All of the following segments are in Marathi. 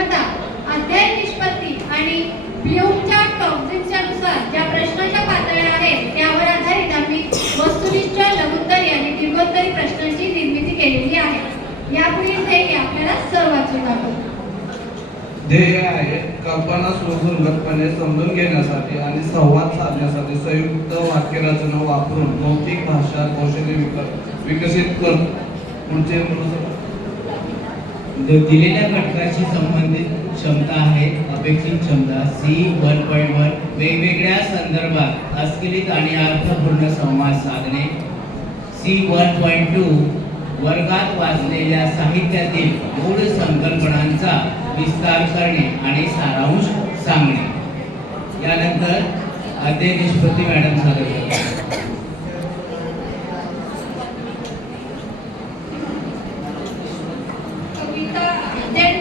क्षमता, अध्ययन निष्पत्ती आणि ब्लूमच्या टॉक्सिनच्या नुसार ज्या प्रश्नाच्या पातळ्या आहेत त्यावर आधारित आम्ही वस्तुनिष्ठ, लघुत्तरी आणि दीर्घोत्तरी प्रश्नांची निर्मिती केलेली आहे. यापुढील ध्येय आपल्याला सर्व वाचून दाखवतो. ध्येय आहे कल्पना सुसंगतपणे समजून घेण्यासाठी आणि संवाद साधण्यासाठी संयुक्त वाक्यरचना वापरून मौखिक भाषा कौशल्य विकसित करतो. पुढचे दिलेल्या घटकाशी संबंधित क्षमता आहे अपेक्षित क्षमता C1.1 वेगवेगळ्या संदर्भात अस्खलित आणि अर्थपूर्ण संवाद साधणे. C1.2 वर्गात वाचलेल्या साहित्यातील मूळ संकल्पनांचा विस्तार करणे आणि सारांश सांगणे. यानंतर अध्ययन निष्पत्ती मॅडम सादर करतात.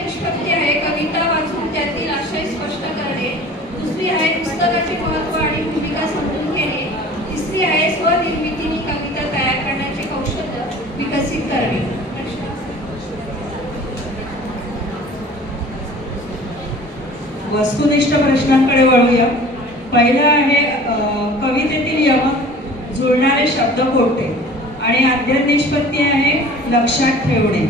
निष्पत्ती आहे कविता वाचून त्यातील आशय स्पष्ट करणे. दुसरी आहे पुस्तकाचे महत्त्व आणि भूमिका समजून घेणे. तिसरी आहे स्वनिर्मितीने कविता तयार करण्याचे कौशल्य विकसित करणे. वस्तुनिष्ठ प्रश्नांकडे वळूया. पहिला आहे कवितेतील यमक जुळणारे शब्द कोणते आणि अध्ययन निष्पत्ती आहे लक्षात ठेवणे.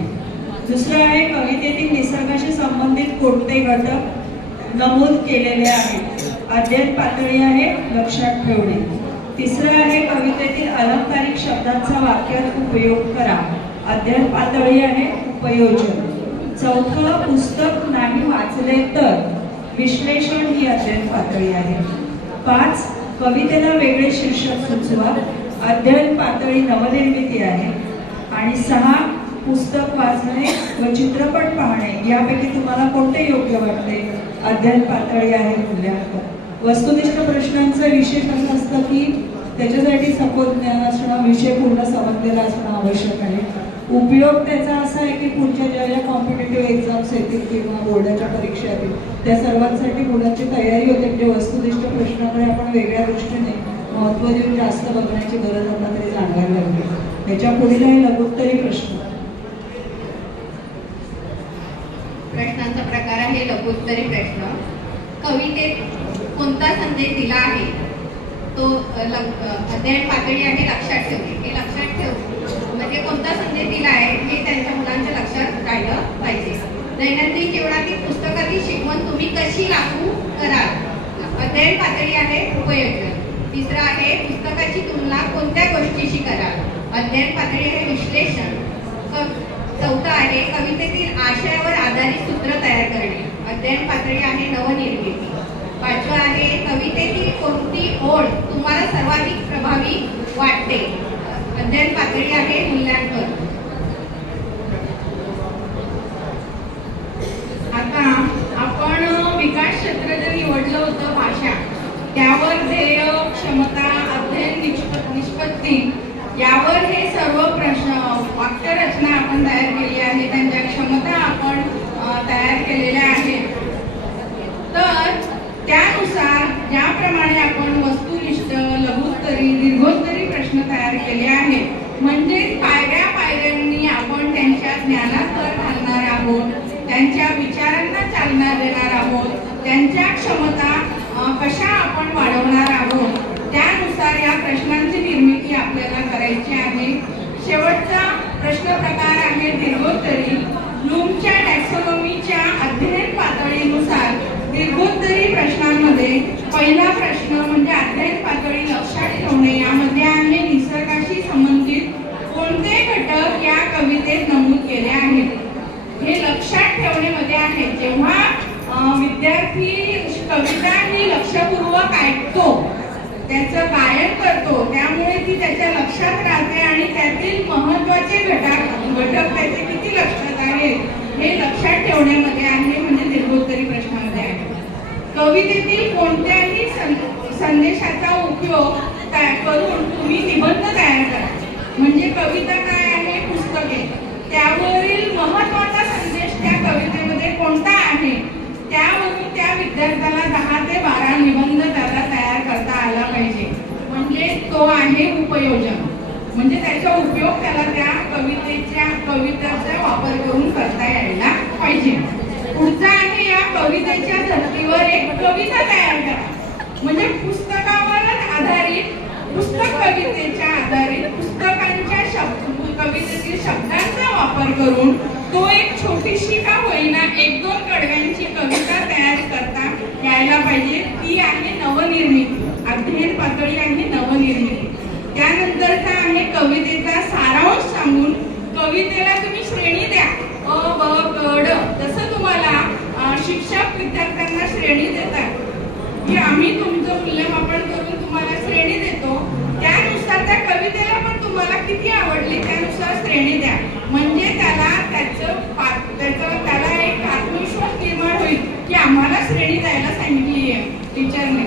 दुसरं आहे कवितेतील निसर्गाशी संबंधित कोणते घटक नमूद केलेले आहेत. अध्ययन पातळी आहे लक्षात ठेवणे. तिसरं आहे कवितेतील अलंकारिक शब्दांचा वाक्यात उपयोग करा. अध्ययन पातळी आहे उपयोजन. चौथं पुस्तक नाही वाचले तर विश्लेषण ही अध्ययन पातळी आहे. 5 कवितेला वेगळे शीर्षक सुचवा. अध्ययन पातळी नवनिर्मिती आहे. आणि 6 पुस्तक वाचणे व चित्रपट पाहणे यापैकी तुम्हाला कोणते योग्य वाटते. अध्ययन पातळी आहे मूल्यांकन. वस्तुनिष्ठ प्रश्नांचा विशेष असं असतं की त्याच्यासाठी सखोल ज्ञान असणं, विषय पूर्ण समजलेला असणं आवश्यक आहे. उपयोग त्याचा असा आहे की पुढच्या ज्या कॉम्पिटेटिव्ह एक्झाम्स येतील किंवा बोर्डाच्या परीक्षा येतील त्या सर्वांसाठी मुलांची तयारी होते. म्हणजे वस्तुनिष्ठ प्रश्नाकडे आपण वेगळ्या दृष्टीने महत्त्व देऊन जास्त बघण्याची गरज आता तरी जाणवायला लागली. त्याच्या पुढील आहे लघुत्तरी प्रश्न. प्रश्नांचा प्रकार आहे लघुत्तरी प्रश्न. कवितेत कोणता संदेश दिला आहे तो अध्ययन पातळी आहे लक्षात ठेवणे. हे लक्षात ठेव म्हणजे कोणता संदेश दिला आहे हे त्यांच्या मुलांच्या लक्षात राहिलं पाहिजे. दैनंदिन जीवनातील पुस्तकातील शिकवण तुम्ही कशी लागू कराल. अध्ययन पातळी आहे उपयोजन. तिसरा आहे पुस्तकाची तुलना कोणत्या गोष्टीशी कराल. अध्ययन पातळी आहे विश्लेषण. चौथा आहे कवितेतील आशयावर आधारित सूत्र तयार करणे. अध्ययन पातळी आहे नवनिर्मिती. 5वा आहे कवितेतील कोणती ओळ तुम्हाला सर्वाधिक प्रभावी वाटते. अध्ययन पातळी आहे मूल्यांकन. आता आपण विकास क्षेत्र जर निवडलं होतं भाषा त्यावर ध्येय, क्षमता, अध्ययन निष्पत्ती यावर हे सर्व प्रश्न वाक्यरचना आपण तयार केली आहे. त्यांच्या क्षमता आपण तयार केलेल्या आहेत. तर त्यानुसार ज्याप्रमाणे आपण वस्तुनिष्ठ, लघुत्तरी, दीर्घोत्तरी प्रश्न तयार केले आहेत म्हणजेच पायऱ्या पायऱ्यांनी आपण त्यांच्या ज्ञानात भर घालणार आहोत, त्यांच्या विचारांना चालना देणार आहोत, त्यांच्या क्षमता कशा आपण वाढवणार आहोत त्यानुसार या प्रश्नांची निर्मिती आपल्याला करायची आहे. शेवटचा प्रश्न प्रकार आहे दीर्घोत्तरी. ब्लूमच्या टॅक्सॉनॉमीच्या अध्ययन पातळीनुसार दीर्घोत्तरी प्रश्नांमध्ये पहिला प्रश्न म्हणजे अध्ययन पातळी लक्षात ठेवणे. यामध्ये आहे निसर्गाशी संबंधित कोणते घटक या कवितेत नमूद केले आहेत. हे लक्षात ठेवण्यामध्ये आहे. जेव्हा विद्यार्थी कविता ही लक्षपूर्वक ऐकतो, त्याचं गायन करतो, त्यामुळे ती त्याच्या लक्षात राहते आणि त्यातील महत्त्वाचे घटक त्याचे किती लक्षात आहेत हे लक्षात ठेवण्यामध्ये आहे. म्हणजे दीर्घोत्तरी प्रश्नामध्ये आहे. कवितेतील कोणत्याही संदेशाचा उपयोग करून तुम्ही निबंध तयार करा. म्हणजे कविता काय आहे, पुस्तके, त्यावरील महत्त्वाचा संदेश त्या कवितेमध्ये कोणता आहे त्यावरून त्या विद्यार्थ्याला 10 ते 12 निबंध त्याला तयार करता आला पाहिजे. म्हणजे तो आहे उपयोजन. म्हणजे त्याचा उपयोग त्याला त्या कवितेचा वापर करून करता यायला पाहिजे. पुढचा आहे या कवितेच्या धर्तीवर एक कविता तयार करा. म्हणजे पुस्तकावरच आधारित, पुस्तक कवितेच्या आधारित पुस्तकांच्या कवितेतील शब्दांचा वापर करून तो एक छोटीशी का होईना 1-2 कडव्यांची कविता तयार करता यायला पाहिजे. ती आहे नवनिर्मिती. अध्ययन पातळी आहे नवनिर्मिती. त्यानंतरचा आहे कवितेचा सारांश सांगून कवितेला तुम्ही श्रेणी द्या. अ ब क ड. जसं तुम्हाला शिक्षक विद्यार्थ्यांना श्रेणी देतात की आम्ही तुमचं मूल्यमापन करून तुम्हाला श्रेणी देतो, त्यानुसार त्या कवितेला पण तुम्हाला किती आवडली त्यानुसार श्रेणी द्या. म्हणजे त्याला त्याला एक आत्मविश्वास निर्माण होईल की आम्हाला श्रेणी द्यायला सांगितली आहे टीचरने.